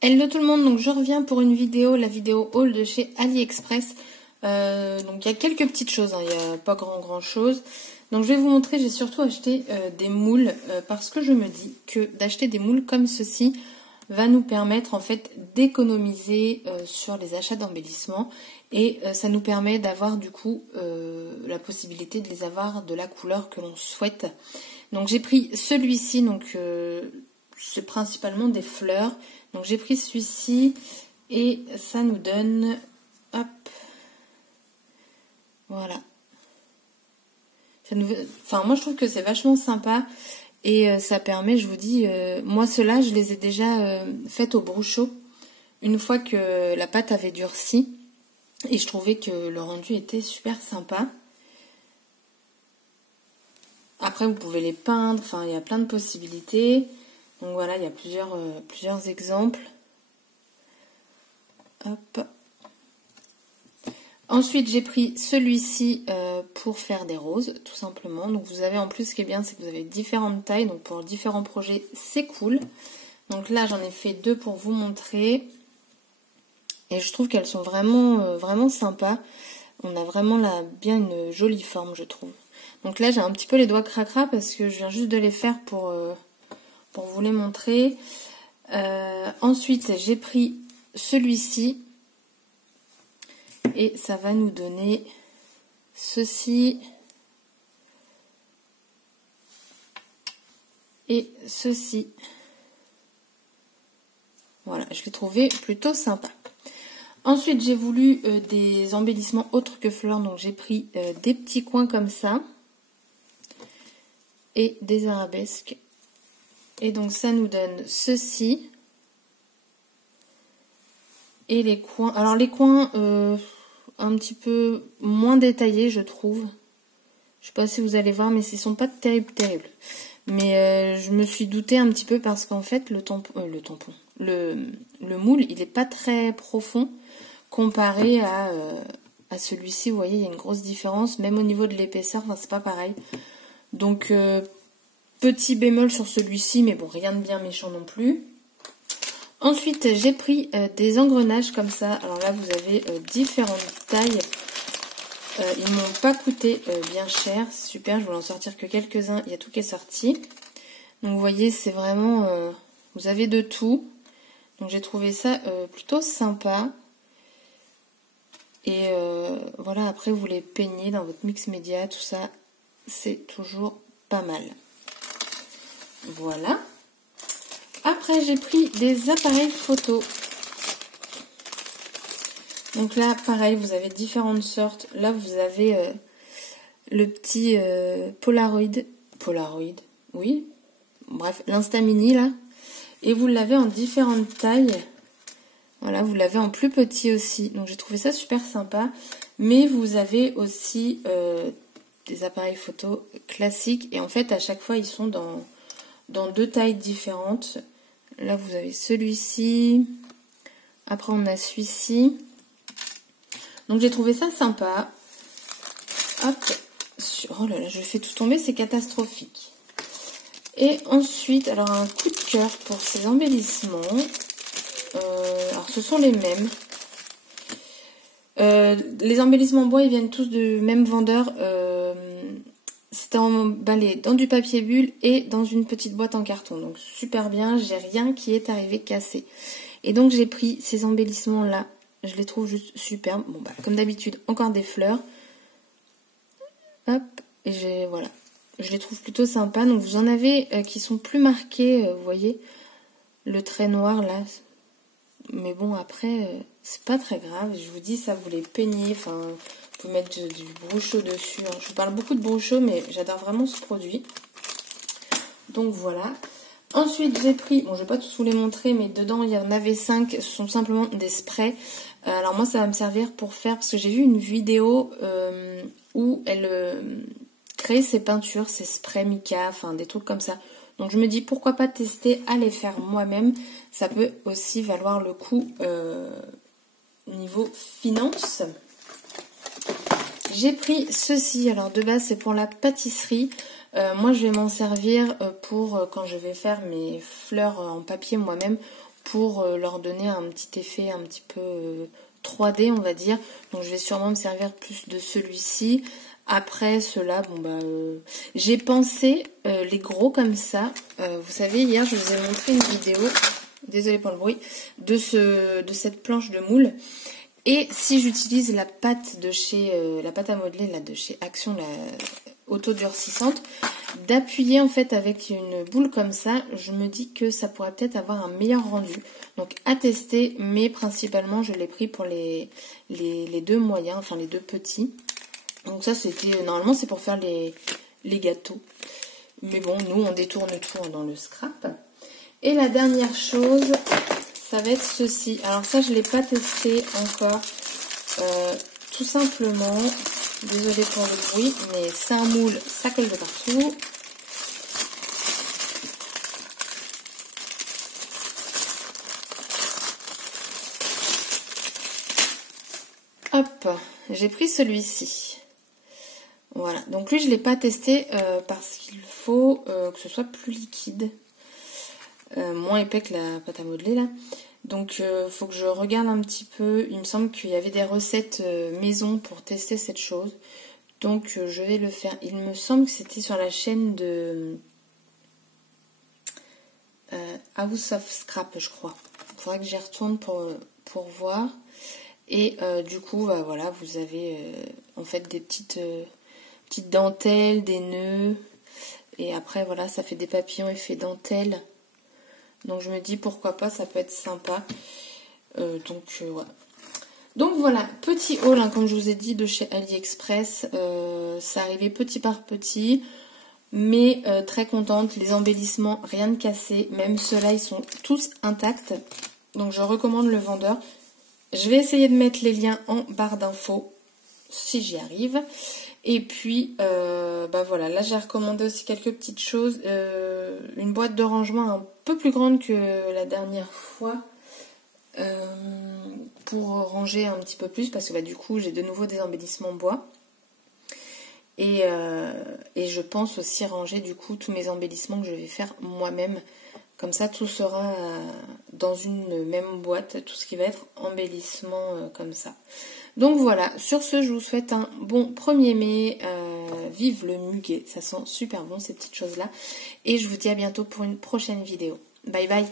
Hello tout le monde, donc je reviens pour une vidéo, la vidéo haul de chez AliExpress. Donc il y a quelques petites choses, hein, il n'y a pas grand chose. Donc je vais vous montrer, j'ai surtout acheté des moules parce que je me dis que d'acheter des moules comme ceci va nous permettre en fait d'économiser sur les achats d'embellissement et ça nous permet d'avoir du coup la possibilité de les avoir de la couleur que l'on souhaite. Donc j'ai pris celui-ci, donc c'est principalement des fleurs. Donc j'ai pris celui-ci et ça nous donne, hop, voilà. Enfin moi je trouve que c'est vachement sympa et ça permet, je vous dis, moi ceux-là je les ai déjà faites au brochot une fois que la pâte avait durci et je trouvais que le rendu était super sympa. Après vous pouvez les peindre, enfin il y a plein de possibilités. Donc voilà, il y a plusieurs exemples. Hop. Ensuite, j'ai pris celui-ci pour faire des roses, tout simplement. Donc vous avez en plus, ce qui est bien, c'est que vous avez différentes tailles. Donc pour différents projets, c'est cool. Donc là, j'en ai fait deux pour vous montrer. Et je trouve qu'elles sont vraiment sympas. On a vraiment là bien une jolie forme, je trouve. Donc là, j'ai un petit peu les doigts cracra parce que je viens juste de les faire pour vous les montrer. Ensuite, j'ai pris celui-ci et ça va nous donner ceci et ceci. Voilà, je l'ai trouvé plutôt sympa. Ensuite, j'ai voulu des embellissements autres que fleurs, donc j'ai pris des petits coins comme ça et des arabesques. Et donc ça nous donne ceci. Et les coins. Alors les coins un petit peu moins détaillés, je trouve. Je sais pas si vous allez voir, mais ils sont pas terribles. Mais je me suis doutée un petit peu parce qu'en fait le moule, il est pas très profond comparé à celui-ci. Vous voyez, il y a une grosse différence. Même au niveau de l'épaisseur, enfin, c'est pas pareil. Donc petit bémol sur celui-ci, mais bon, rien de bien méchant non plus. Ensuite, j'ai pris des engrenages comme ça. Alors là, vous avez différentes tailles. Ils m'ont pas coûté bien cher. C'est super, je voulais en sortir que quelques-uns. Il y a tout qui est sorti. Donc vous voyez, c'est vraiment... vous avez de tout. Donc j'ai trouvé ça plutôt sympa. Et voilà, après vous les peignez dans votre mix média, tout ça. C'est toujours pas mal. Voilà. Après, j'ai pris des appareils photo. Donc là, pareil, vous avez différentes sortes. Là, vous avez le petit Polaroid, oui. Bref, l'Insta Mini, là. Et vous l'avez en différentes tailles. Voilà, vous l'avez en plus petit aussi. Donc, j'ai trouvé ça super sympa. Mais vous avez aussi des appareils photo classiques. Et en fait, à chaque fois, ils sont dans deux tailles différentes. Là, vous avez celui-ci. Après, on a celui-ci. Donc, j'ai trouvé ça sympa. Hop. Oh là là, je fais tout tomber, c'est catastrophique. Et ensuite, alors, un coup de cœur pour ces embellissements. Alors, ce sont les mêmes. Les embellissements bois, ils viennent tous du même vendeur. C'était emballé dans du papier bulle et dans une petite boîte en carton. Donc super bien, j'ai rien qui est arrivé cassé. Et donc j'ai pris ces embellissements là. Je les trouve juste superbes. Bon bah comme d'habitude, encore des fleurs. Hop, et voilà. Je les trouve plutôt sympas. Donc vous en avez qui sont plus marqués, vous voyez. Le trait noir là. Mais bon après, c'est pas très grave. Je vous dis, ça vous les peignez, enfin... Vous pouvez mettre du brochot dessus. Je vous parle beaucoup de brochot, mais j'adore vraiment ce produit. Donc voilà. Ensuite, j'ai pris... Bon, je ne vais pas tous vous les montrer, mais dedans, il y en avait 5. Ce sont simplement des sprays. Alors moi, ça va me servir pour faire... Parce que j'ai vu une vidéo où elle crée ses peintures, ses sprays mica, enfin des trucs comme ça. Donc je me dis, pourquoi pas tester à les faire moi-même. Ça peut aussi valoir le coup niveau finance. J'ai pris ceci, alors de base c'est pour la pâtisserie, Moi je vais m'en servir pour quand je vais faire mes fleurs en papier moi-même, pour leur donner un petit effet un petit peu 3D on va dire. Donc je vais sûrement me servir plus de celui-ci. Après ceux-là, bon bah j'ai pensé les gros comme ça. Vous savez, hier je vous ai montré une vidéo, désolée pour le bruit, de cette planche de moule. Et si j'utilise la pâte de chez la pâte à modeler là de chez Action, la auto-durcissante, d'appuyer en fait avec une boule comme ça, je me dis que ça pourrait peut-être avoir un meilleur rendu. Donc à tester, mais principalement je l'ai pris pour les deux moyens, enfin les deux petits. Donc ça c'était, normalement c'est pour faire les gâteaux. Mais bon, nous on détourne tout dans le scrap. Et la dernière chose, ça va être ceci. Alors ça je ne l'ai pas testé encore. Tout simplement, désolée pour le bruit, mais c'est un moule, ça colle de partout. Hop, j'ai pris celui-ci. Voilà, donc lui je ne l'ai pas testé parce qu'il faut que ce soit plus liquide. Moins épais que la pâte à modeler là. Donc faut que je regarde un petit peu. Il me semble qu'il y avait des recettes maison pour tester cette chose. Donc je vais le faire. Il me semble que c'était sur la chaîne de House of Scrap, je crois. Il faudrait que j'y retourne pour voir. Et du coup, bah, voilà, vous avez en fait des petites dentelles, des nœuds. Et après, voilà, ça fait des papillons effet dentelle. Donc je me dis pourquoi pas, ça peut être sympa. Ouais. Donc voilà, petit haul, hein, comme je vous ai dit, de chez AliExpress. Ça arrivait petit par petit, mais très contente. Les embellissements, rien de cassé. Même ceux-là, ils sont tous intacts. Donc je recommande le vendeur. Je vais essayer de mettre les liens en barre d'infos, si j'y arrive. Et puis, bah voilà, là j'ai recommandé aussi quelques petites choses. Une boîte de rangement un peu plus grande que la dernière fois. Pour ranger un petit peu plus, parce que bah, du coup j'ai de nouveau des embellissements bois. Et je pense aussi ranger du coup tous mes embellissements que je vais faire moi-même. Comme ça tout sera dans une même boîte, tout ce qui va être embellissement comme ça. Donc voilà, sur ce je vous souhaite un bon 1er mai, vive le muguet, ça sent super bon ces petites choses là. Et je vous dis à bientôt pour une prochaine vidéo. Bye bye.